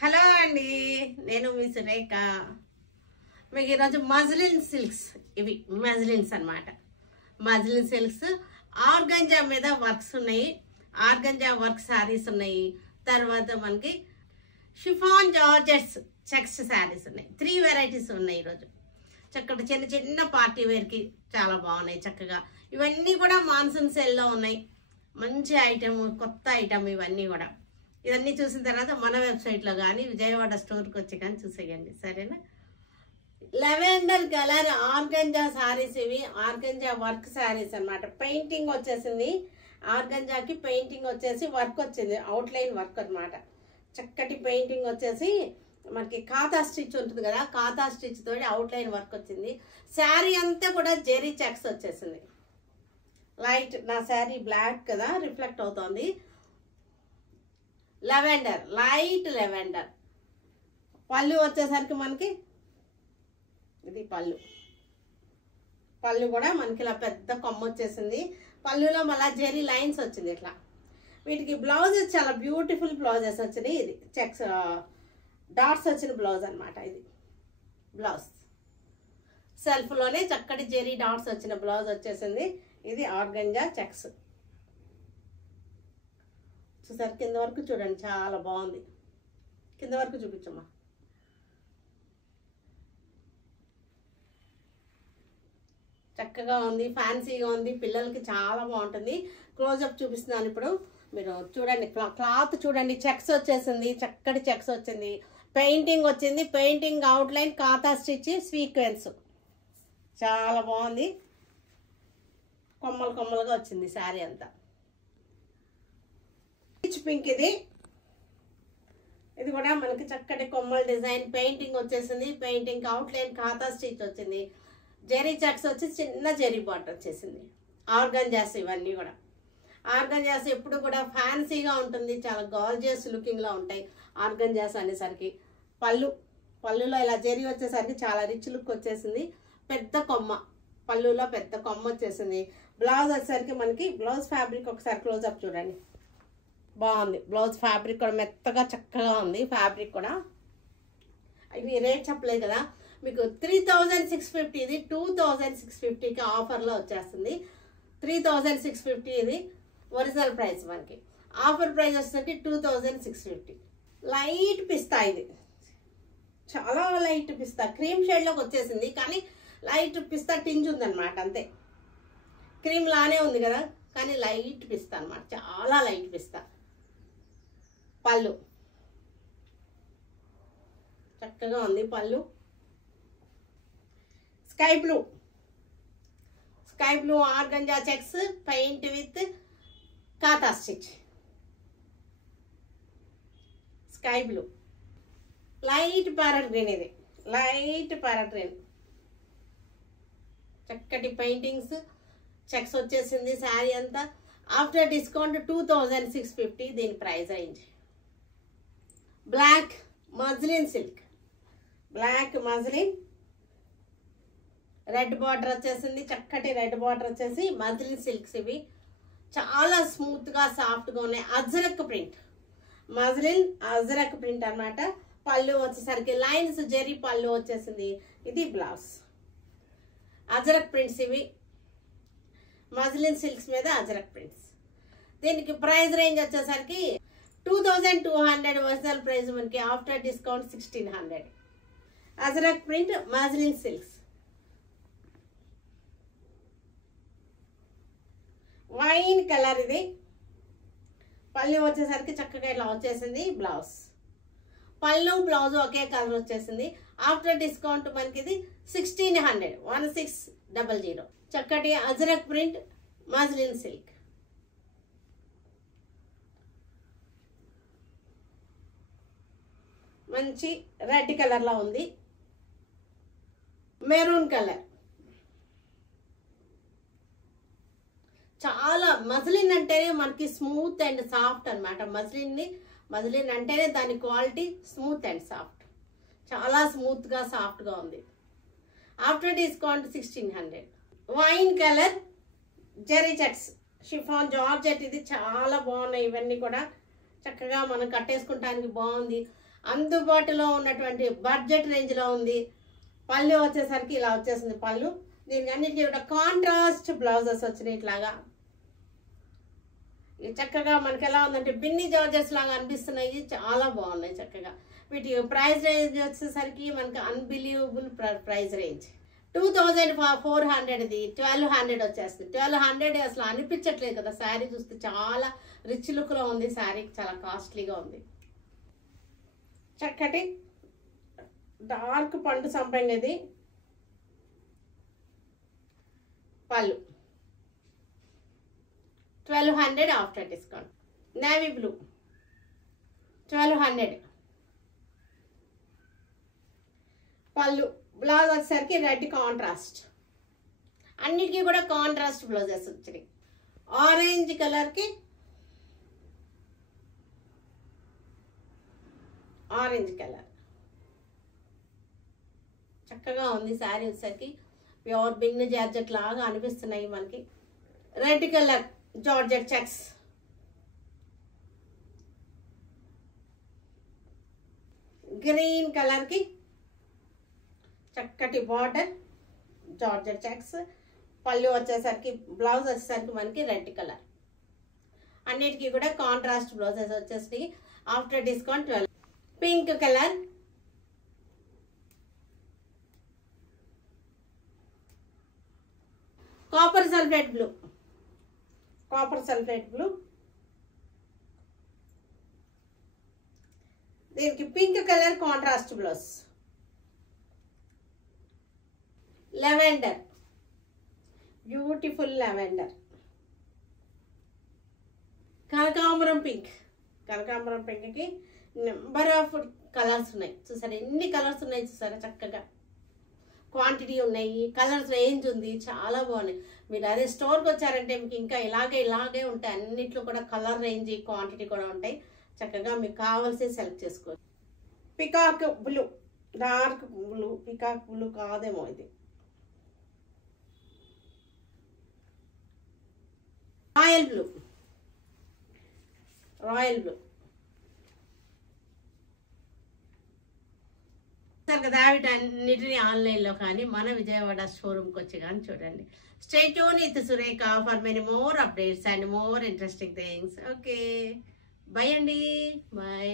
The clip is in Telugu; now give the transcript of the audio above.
హలో అండి, నేను మీ సురేఖ. మీకు ఈరోజు మజ్లిన్ సిల్క్స్, ఇవి మజ్లిన్స్ అన్నమాట. మజ్లిన్ సిల్క్స్ ఆర్గంజా మీద వర్క్స్ ఉన్నాయి. ఆర్గంజా వర్క్ శారీస్ ఉన్నాయి. తర్వాత మనకి షిఫాన్ జార్జెట్స్ చెక్స్ శారీస్ ఉన్నాయి. 3 వెరైటీస్ ఉన్నాయి ఈరోజు. చక్కటి చిన్న చిన్న పార్టీ వేర్కి చాలా బాగున్నాయి. చక్కగా ఇవన్నీ కూడా మాన్సూన్ సేల్లో ఉన్నాయి. మంచి ఐటమ్, కొత్త ఐటమ్ ఇవన్నీ కూడా. ఇవన్నీ చూసిన తర్వాత మన వెబ్సైట్లో కానీ విజయవాడ స్టోర్కి వచ్చి కానీ చూసేయండి, సరేనా? లెవెండర్ కలర్ ఆర్గంజా శారీస్, ఇవి ఆర్గంజా వర్క్ శారీస్ అన్నమాట. పెయింటింగ్ వచ్చేసింది, ఆర్గంజాకి పెయింటింగ్ వచ్చేసి వర్క్ వచ్చింది, అవుట్లైన్ వర్క్ అన్నమాట. చక్కటి పెయింటింగ్ వచ్చేసి మనకి ఖాతా స్టిచ్ ఉంటుంది కదా, ఖాతా స్టిచ్ తోటి అవుట్లైన్ వర్క్ వచ్చింది. శారీ అంతా కూడా జెరీ చెక్స్ వచ్చేసింది. లైట్, నా శారీ బ్లాక్ కదా, రిఫ్లెక్ట్ అవుతోంది. Lavender, light lavender. పళ్ళు వచ్చేసరికి మనకి ఇది పళ్ళు. పళ్ళు కూడా మనకి ఇలా పెద్ద కొమ్మ వచ్చేసింది. పళ్ళులో మళ్ళీ జెరీ లైన్స్ వచ్చింది ఇట్లా. వీటికి బ్లౌజెస్ చాలా బ్యూటిఫుల్ బ్లౌజెస్ వచ్చినాయి. ఇది చెక్స్ డాట్స్ వచ్చిన బ్లౌజ్ అనమాట. ఇది బ్లౌజ్ సెల్ఫ్లోనే చక్కటి జెరీ డాట్స్ వచ్చిన బ్లౌజ్ వచ్చేసింది. ఇది ఆర్గంజా చెక్స్. చూసారు, కింద వరకు చూడండి, చాలా బాగుంది. కింద వరకు చూపించమ్మా. చక్కగా ఉంది, ఫ్యాన్సీగా ఉంది, పిల్లలకి చాలా బాగుంటుంది. క్లోజప్ చూపిస్తున్నాను ఇప్పుడు, మీరు చూడండి. క్లాత్ చూడండి, చెక్స్ వచ్చేసింది, చక్కటి చెక్స్ వచ్చింది. పెయింటింగ్ వచ్చింది, పెయింటింగ్ అవుట్లైన్, ఖాతా స్టిచ్, సీక్వెన్స్ చాలా బాగుంది. కొమ్మలు కొమ్మలుగా వచ్చింది శారీ అంతా. రిచ్ పింక్ ఇది. ఇది కూడా మనకి చక్కటి కొమ్మల డిజైన్, పెయింటింగ్ వచ్చేసింది. పెయింటింగ్ అవుట్లైన్, ఖాతా స్టిచ్ వచ్చింది. జెరీ చెక్స్ వచ్చి చిన్న జెరీ బార్డర్ వచ్చేసింది. ఆర్గంజాస్ ఇవన్నీ కూడా. ఆర్గంజాస్ ఎప్పుడు కూడా ఫ్యాన్సీగా ఉంటుంది, చాలా గార్జియస్ లుకింగ్లో ఉంటాయి ఆర్గంజాస్ అనేసరికి. పళ్ళులో ఇలా జెరీ వచ్చేసరికి చాలా రిచ్ లుక్ వచ్చేసింది. పెద్ద కొమ్మ, పళ్ళులో పెద్ద కొమ్మ వచ్చేసింది. బ్లౌజ్ వచ్చేసరికి మనకి బ్లౌజ్ ఫ్యాబ్రిక్ ఒకసారి క్లోజప్ చూడండి, బాగుంది. బ్లౌజ్ ఫ్యాబ్రిక్ కూడా మెత్తగా చక్కగా ఉంది. ఫ్యాబ్రిక్ కూడా ఇవి రేట్ చెప్పలేదు కదా మీకు. 3650, ఇది 2650కి ఆఫర్లో వచ్చేస్తుంది. 3650 ఇది ఒరిజినల్ ప్రైస్. మనకి ఆఫర్ ప్రైస్ వచ్చేసరికి 2650. లైట్ పిస్తా, ఇది చాలా లైట్ పిస్తా, క్రీమ్ షేడ్లోకి వచ్చేసింది. కానీ లైట్ పిస్తా టింజ్ ఉందన్నమాట, అంతే. క్రీమ్ లానే ఉంది కదా, కానీ లైట్ పిస్తా అనమాట, చాలా లైట్ పిస్తా. పళ్ళు చక్కగా ఉంది. పళ్ళు sky blue, sky blue organza checks, paint with ఖాతా stitch. Sky blue, light parrot green, ఇది లైట్ ప్యారెట్ గ్రీన్. చక్కటి పెయింటింగ్స్, చెక్స్ వచ్చేసింది శారీ అంతా. ఆఫ్టర్ డిస్కౌంట్ 2650 దీని price range. Black muslin silk, black muslin, red border వచ్చేసింది. చక్కటి రెడ్ బార్డర్ వచ్చేసి మజ్లిన్ సిల్క్స్. ఇవి చాలా స్మూత్గా సాఫ్ట్గా ఉన్నాయి. అజ్రక్ ప్రింట్, మజ్లిన్ అజ్రక్ ప్రింట్ అన్నమాట. పళ్ళు వచ్చేసరికి లైన్స్ జెరీ పళ్ళు వచ్చేసింది. ఇది బ్లౌజ్. అజ్రక్ ప్రింట్స్ ఇవి, మజ్లిన్ సిల్క్స్ మీద అజ్రక్ ప్రింట్స్. దీనికి ప్రైస్ రేంజ్ వచ్చేసరికి 2200 ఒరిజినల్ ప్రైస్, మనకి after discount 1600. Ajrak print muslin silks. Wine colour, ఇది పళ్ళు వచ్చేసరికి చక్కగా ఇట్లా వచ్చేసింది. బ్లౌజ్, పళ్ళు బ్లౌజ్ ఒకే కలర్ వచ్చేసింది. ఆఫ్టర్ డిస్కౌంట్ మనకి ఇది 1600, 1600. చక్కటి అజ్రక్ ప్రింట్ మజ్లిన్ సిల్క్. మంచి రెడ్ కలర్లో ఉంది. మెరూన్ కలర్, చాలా మజ్లిన్ అంటేనే మనకి స్మూత్ అండ్ సాఫ్ట్ అనమాట. మజ్లిన్ అంటేనే దాని క్వాలిటీ స్మూత్ అండ్ సాఫ్ట్, చాలా స్మూత్గా సాఫ్ట్గా ఉంది. After discount 1600. Wine colour zari checks, chiffon georgette, ఇది చాలా బాగున్నాయి. ఇవన్నీ కూడా చక్కగా మనం కట్టేసుకుంటానికి బాగుంది. అందుబాటులో ఉన్నటువంటి బడ్జెట్ రేంజ్లో ఉంది. పళ్ళు వచ్చేసరికి ఇలా వచ్చేసింది పళ్ళు. దీనికి అన్నిటికీ కూడా కాంట్రాస్ట్ బ్లౌజెస్ వచ్చినాయి ఇట్లాగా. చక్కగా మనకి ఎలా ఉందంటే బిన్ని జార్జెస్ లాగా అనిపిస్తున్నాయి, చాలా బాగున్నాయి చక్కగా. వీటి ప్రైస్ రేంజ్ వచ్చేసరికి మనకి అన్బిలీవబుల్ ప్రైస్ రేంజ్. 2400ది 1200 వచ్చేస్తుంది. 1200 అసలు అనిపించట్లేదు కదా, శారీ చూస్తే చాలా రిచ్ లుక్లో ఉంది. శారీ చాలా కాస్ట్లీగా ఉంది. చక్కటి డార్క్ పండు సంపంగిది పళ్ళు 1200 ఆఫ్టర్ డిస్కౌంట్. నేవీ బ్లూ 1200 పళ్ళు. బ్లౌజ్ వచ్చేసరికి రెడ్ కాంట్రాస్ట్. అన్నిటికీ కూడా కాంట్రాస్ట్ బ్లౌజెస్ వచ్చినాయి. ఆరెంజ్ కలర్కి ఆరెంజ్ కలర్ చక్కగా ఉంది. శారీ వచ్చేసరికి ప్యూర్ బిన్ జార్జెట్ లాగా అనిపిస్తున్నాయి మనకి. Red colour georgette checks. Green కలర్కి చక్కటి బార్డర్ జార్జెట్ చెక్స్. పళ్ళు వచ్చేసరికి బ్లౌజ్ వచ్చేసరికి మనకి రెడ్ కలర్. అన్నిటికీ కూడా కాంట్రాస్ట్ బ్లౌజెస్ వచ్చేసి after discount 12. Pink colour, copper sulphate blue, copper sulphate blue. దీనికి pink colour contrast blouse. Lavender, beautiful lavender. కనకాంబరం పింక్, కనకాంబరం పింక్కి నెంబర్ ఆఫ్ కలర్స్ ఉన్నాయి. చూసారా ఎన్ని కలర్స్ ఉన్నాయి, చూసారా చక్కగా క్వాంటిటీ ఉన్నాయి, కలర్స్ రేంజ్ ఉంది, చాలా బాగున్నాయి. మీరు అదే స్టోర్కి వచ్చారంటే మీకు ఇంకా ఇలాగే ఉంటాయి. అన్నిట్లో కూడా కలర్ రేంజ్ క్వాంటిటీ కూడా ఉంటాయి. చక్కగా మీకు కావాల్సి సెలెక్ట్ చేసుకోవచ్చు. Peacock blue, dark blue, peacock blue కాదేమో ఇది. రాయల్ బ్లూ, రాయల్ బ్లూ కదా. వీటన్నిటిని ఆన్లైన్లో కానీ మన విజయవాడ షోరూమ్కి వచ్చి కానీ చూడండి. Stay tune with Surekha for many more updates and more interesting things. Okay, by అండి, బై.